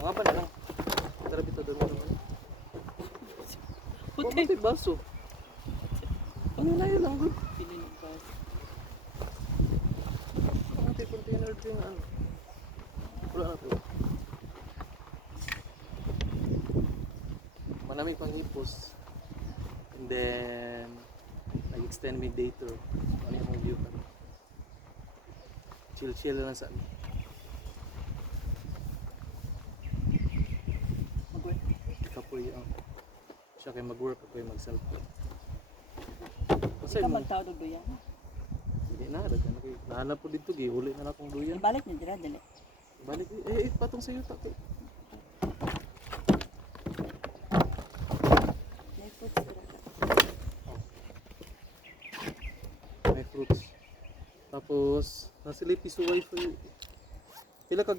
Mga ba na lang? Tara bito doon naman. Puti. Puti baso. Ano na yun lang bro? Pinin ang baso. Ang container din na ano. Wala na to. Manami pang hipos. And then nag-extend my day tour. Ano yung view pa. Chill lang sa amin. Mag-work. Kapoy ang siya kay mag-work ako kay mag-cellphone. Ikaw magtawag og duyan. Hindi na, daghan na kay nahanap ko dito gihuli na akong duyan. Ibalik niya dira dali. Balik patong sa iyo ta. May fruits dira ka. May fruits. Tapos nasilipi sa wifi. Pila ka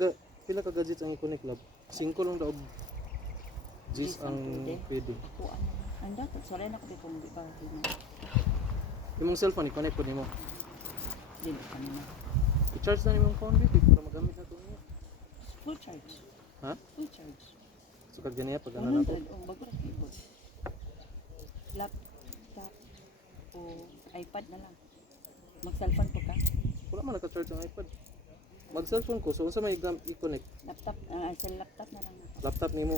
gadgets ang i-connect lab? 5 lang daw. Gis ang pwede. Ako ano. Anda to sorry na ko kung di pa din. Imong cellphone i-connect ko nimo. Dili kanina. I-charge na nimong phone dito para magamit na to niya. Full charge. Ha? Full charge. So kag ganiya pag ano na ko. 100 oh bago ra keyboard. Laptop o iPad na lang. Mag-cellphone po ka? Wala man naka-charge ang iPad. Mag-cellphone ko, so unsa may i-connect? Laptop, sa laptop na lang. Laptop nimo.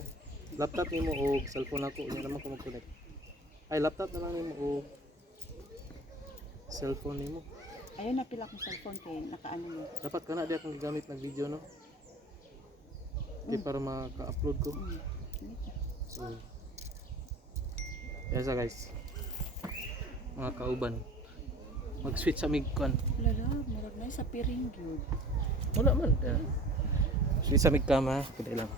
Laptop nimo o cellphone ako, nya naman ko mag-connect. Ay laptop na lang nimo o cellphone nimo. Ayun na pila akong cellphone kay nakaano mo. Dapat kana di akong gamit ng video no. Okay, para maka-upload ko. So, yes guys. Mga kauban. Mag-switch sa migkon. Lala, marag na sa piring gyud. Wala man. Switch sa migkama, kundi lang.